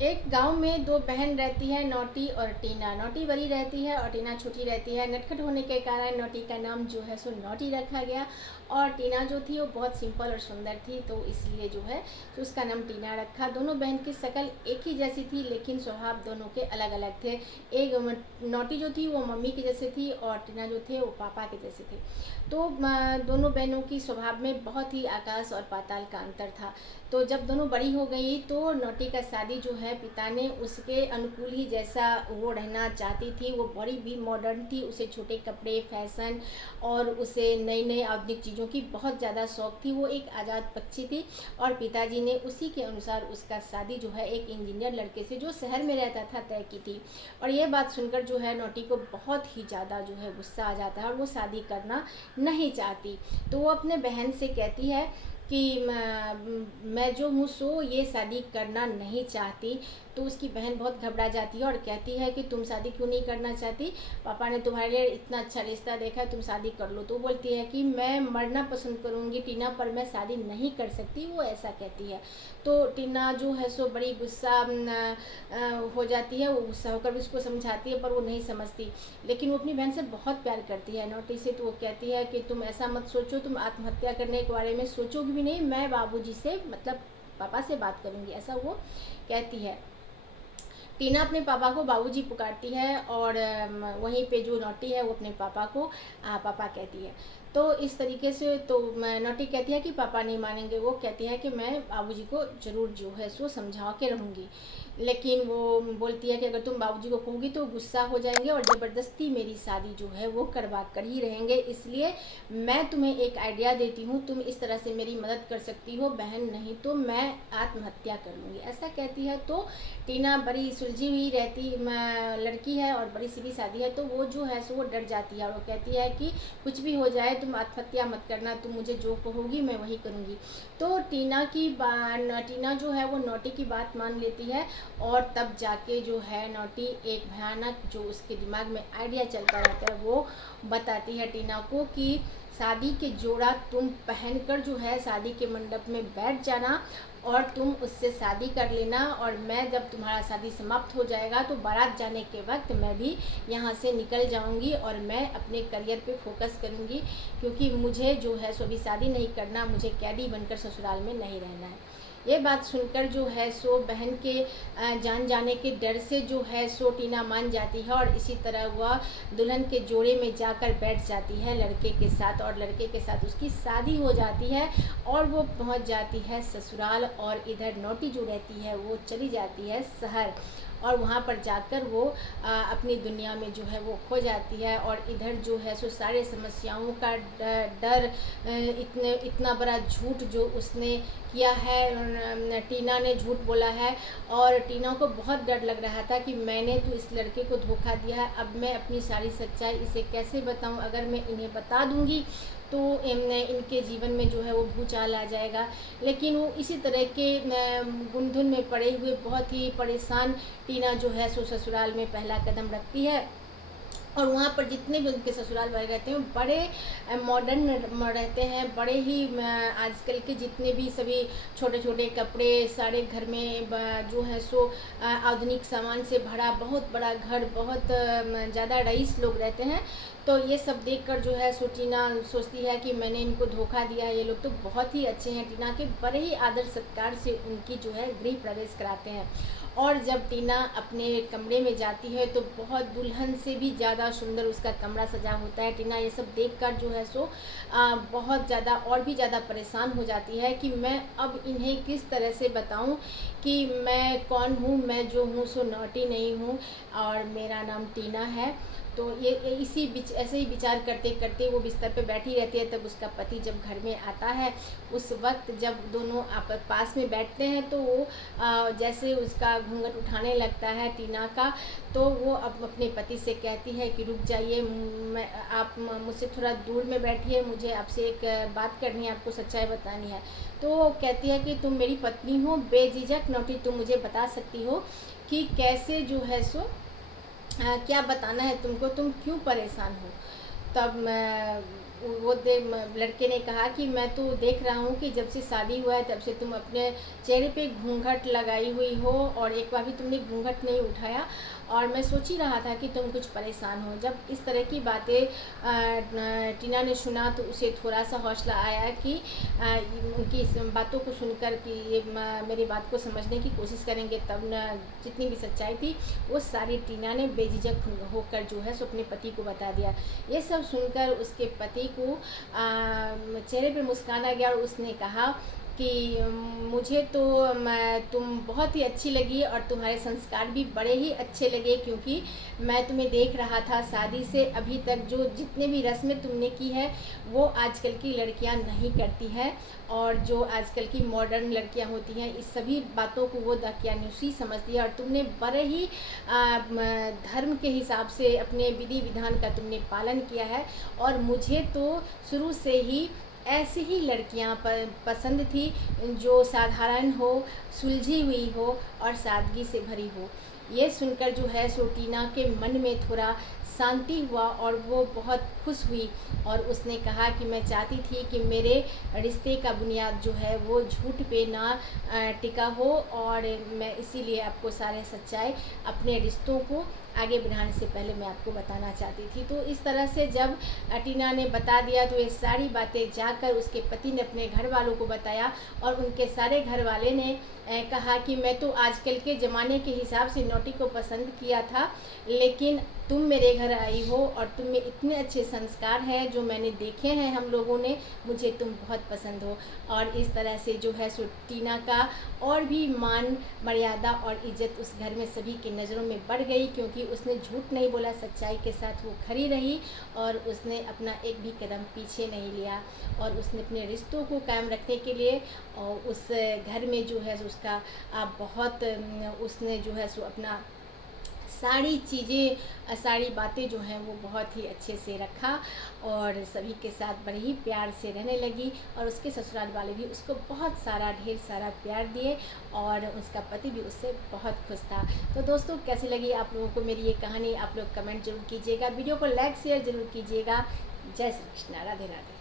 एक गांव में दो बहन रहती है, नौटी और टीना। नौटी बड़ी रहती है और टीना छोटी रहती है। नटखट होने के कारण नौटी का नाम जो है सो नौटी रखा गया, और टीना जो थी वो बहुत सिंपल और सुंदर थी, तो इसलिए जो है तो उसका नाम टीना रखा। दोनों बहन की शक्ल एक ही जैसी थी, लेकिन स्वभाव दोनों के अलग अलग थे। एक नौटी जो थी वो मम्मी के जैसे थी, और टीना जो थे वो पापा के जैसे थे। तो दोनों बहनों की स्वभाव में बहुत ही आकाश और पाताल का अंतर था। तो जब दोनों बड़ी हो गई तो नौटी का शादी जो है पिता ने उसके अनुकूल ही, जैसा वो रहना चाहती थी। वो बड़ी भी मॉडर्न थी, उसे छोटे कपड़े, फैशन और उसे नई नई आधुनिक चीज़ों की बहुत ज़्यादा शौक थी। वो एक आज़ाद पक्षी थी, और पिताजी ने उसी के अनुसार उसका शादी जो है एक इंजीनियर लड़के से जो शहर में रहता था तय की थी। और ये बात सुनकर जो है नौटी को बहुत ही ज़्यादा जो है गुस्सा आ जाता है, और वो शादी करना नहीं चाहती। तो वो अपने बहन से कहती है कि मैं जो हूँ सो ये शादी करना नहीं चाहती। तो उसकी बहन बहुत घबरा जाती है और कहती है कि तुम शादी क्यों नहीं करना चाहती, पापा ने तुम्हारे लिए इतना अच्छा रिश्ता देखा है, तुम शादी कर लो। तो वो बोलती है कि मैं मरना पसंद करूँगी टीना, पर मैं शादी नहीं कर सकती, वो ऐसा कहती है। तो टीना जो है सो बड़ी गुस्सा हो जाती है। वो गुस्सा होकर भी उसको समझाती है, पर वो नहीं समझती। लेकिन वो अपनी बहन से बहुत प्यार करती है, नौटी से। तो वो कहती है कि तुम ऐसा मत सोचो, तुम आत्महत्या करने के बारे में सोचोगी भी नहीं, मैं बाबूजी से मतलब पापा से बात करूँगी, ऐसा वो कहती है। टीना अपने पापा को बाबूजी पुकारती है, और वहीं पे जो नौटी है वो अपने पापा को पापा कहती है। तो इस तरीके से तो नौटी कहती है कि पापा नहीं मानेंगे। वो कहती है कि मैं बाबूजी को ज़रूर जो है सो समझा के रहूँगी। लेकिन वो बोलती है कि अगर तुम बाबूजी को कहोगी तो गुस्सा हो जाएंगे और ज़बरदस्ती मेरी शादी जो है वो करवा कर ही रहेंगे। इसलिए मैं तुम्हें एक आइडिया देती हूँ, तुम इस तरह से मेरी मदद कर सकती हो बहन, नहीं तो मैं आत्महत्या कर लूँगी, ऐसा कहती है। तो टीना बड़ी सुलझी हुई रहती लड़की है, और बड़ी सीधी शादी है, तो वो जो है सो वो डर जाती है, और वो कहती है कि कुछ भी हो जाए तुम आत्महत्या मत करना, तुम मुझे जो कहोगी मैं वही करूँगी। तो टीना जो है वो नौटी की बात मान लेती है, और तब जाके जो है नौटी एक भयानक जो उसके दिमाग में आइडिया चलता रहता है वो बताती है टीना को कि शादी के जोड़ा तुम पहनकर जो है शादी के मंडप में बैठ जाना, और तुम उससे शादी कर लेना, और मैं जब तुम्हारा शादी समाप्त हो जाएगा तो बारात जाने के वक्त मैं भी यहाँ से निकल जाऊँगी, और मैं अपने करियर पे फोकस करूँगी, क्योंकि मुझे जो है सो अभी शादी नहीं करना, मुझे कैदी बनकर ससुराल में नहीं रहना है। ये बात सुनकर जो है सो बहन के जान जाने के डर से जो है सो टीना मान जाती है, और इसी तरह वह दुल्हन के जोड़े में जाकर बैठ जाती है लड़के के साथ, और लड़के के साथ उसकी शादी हो जाती है, और वो पहुंच जाती है ससुराल। और इधर नौटी जो रहती है वो चली जाती है शहर, और वहाँ पर जाकर वो अपनी दुनिया में जो है वो खो जाती है। और इधर जो है सो सारे समस्याओं का डर, इतना बड़ा झूठ जो उसने किया है, टीना ने झूठ बोला है, और टीना को बहुत डर लग रहा था कि मैंने तो इस लड़के को धोखा दिया है, अब मैं अपनी सारी सच्चाई इसे कैसे बताऊं, अगर मैं इन्हें बता दूंगी तो इनके जीवन में जो है वो भूचाल आ जाएगा। लेकिन वो इसी तरह के गुंधुन में पड़े हुए बहुत ही परेशान टीना जो है सो ससुराल में पहला कदम रखती है, और वहाँ पर जितने भी उनके ससुराल वाले रहते हैं बड़े मॉडर्न रहते हैं, बड़े ही आजकल के जितने भी सभी छोटे छोटे कपड़े, सारे घर में जो है सो आधुनिक सामान से भरा बहुत बड़ा घर, बहुत ज़्यादा रईस लोग रहते हैं। तो ये सब देखकर जो है सो टीना सोचती है कि मैंने इनको धोखा दिया है, ये लोग तो बहुत ही अच्छे हैं। टीना के बड़े ही आदर सत्कार से उनकी जो है गृह प्रवेश कराते हैं, और जब टीना अपने कमरे में जाती है तो बहुत दुल्हन से भी ज़्यादा सुंदर उसका कमरा सजा होता है। टीना ये सब देखकर जो है सो बहुत ज़्यादा और भी ज़्यादा परेशान हो जाती है कि मैं अब इन्हें किस तरह से बताऊं कि मैं कौन हूँ, मैं जो हूँ सो नौटी नहीं हूँ, और मेरा नाम टीना है। तो ये ऐसे ही विचार करते करते वो बिस्तर पे बैठी रहती है। तब उसका पति जब घर में आता है, उस वक्त जब दोनों पास में बैठते हैं तो वो जैसे उसका घूंघट उठाने लगता है टीना का, तो वो अब अपने पति से कहती है कि रुक जाइए, आप मुझसे थोड़ा दूर में बैठिए, मुझे आपसे एक बात करनी है, आपको सच्चाई बतानी है। तो वो कहती है कि तुम मेरी पत्नी हो, बेझिझक नौटी तुम मुझे बता सकती हो कि कैसे जो है सो क्या बताना है तुमको, तुम क्यों परेशान हो। तब लड़के ने कहा कि मैं तो देख रहा हूँ कि जब से शादी हुआ है तब से तुम अपने चेहरे पे घूंघट लगाई हुई हो और एक बार भी तुमने घूंघट नहीं उठाया, और मैं सोच ही रहा था कि तुम कुछ परेशान हो। जब इस तरह की बातें टीना ने सुना तो उसे थोड़ा सा हौसला आया कि उनकी इस बातों को सुनकर कि ये मेरी बात को समझने की कोशिश करेंगे, तब न जितनी भी सच्चाई थी वो सारी टीना ने बेझिझक होकर जो है सो अपने पति को बता दिया। ये सब सुनकर उसके पति को चेहरे पे मुस्कान आ गया और उसने कहा कि मुझे तो तुम बहुत ही अच्छी लगी और तुम्हारे संस्कार भी बड़े ही अच्छे लगे, क्योंकि मैं तुम्हें देख रहा था शादी से अभी तक जो जितने भी रस्में तुमने की है वो आजकल की लड़कियां नहीं करती हैं, और जो आजकल की मॉडर्न लड़कियां होती हैं इस सभी बातों को वो दकियानुसी समझती है, और तुमने बड़े ही धर्म के हिसाब से अपने विधि विधान का तुमने पालन किया है। और मुझे तो शुरू से ही ऐसी ही लड़कियां पसंद थी जो साधारण हो, सुलझी हुई हो और सादगी से भरी हो। ये सुनकर जो है सो टीना के मन में थोड़ा शांति हुआ और वो बहुत खुश हुई, और उसने कहा कि मैं चाहती थी कि मेरे रिश्ते का बुनियाद जो है वो झूठ पे ना टिका हो, और मैं इसीलिए आपको सारे सच्चाई अपने रिश्तों को आगे बढ़ाने से पहले मैं आपको बताना चाहती थी। तो इस तरह से जब टीना ने बता दिया तो ये सारी बातें जाकर उसके पति ने अपने घर वालों को बताया, और उनके सारे घर वाले ने कहा कि मैं तो आजकल के ज़माने के हिसाब से नौटी को पसंद किया था, लेकिन तुम मेरे घर आई हो और तुम में इतने अच्छे संस्कार हैं जो मैंने देखे हैं हम लोगों ने, मुझे तुम बहुत पसंद हो। और इस तरह से जो है सो टीना का और भी मान मर्यादा और इज्जत उस घर में सभी की नज़रों में बढ़ गई, क्योंकि उसने झूठ नहीं बोला, सच्चाई के साथ वो खड़ी रही और उसने अपना एक भी कदम पीछे नहीं लिया, और उसने अपने रिश्तों को कायम रखने के लिए और उस घर में जो है उसका बहुत उसने जो है सो अपना सारी चीज़ें सारी बातें जो हैं वो बहुत ही अच्छे से रखा और सभी के साथ बड़े ही प्यार से रहने लगी, और उसके ससुराल वाले भी उसको बहुत सारा ढेर सारा प्यार दिए और उसका पति भी उससे बहुत खुश था। तो दोस्तों कैसी लगी आप लोगों को मेरी ये कहानी, आप लोग कमेंट जरूर कीजिएगा, वीडियो को लाइक शेयर ज़रूर कीजिएगा। जय श्री कृष्ण, राधे राधे।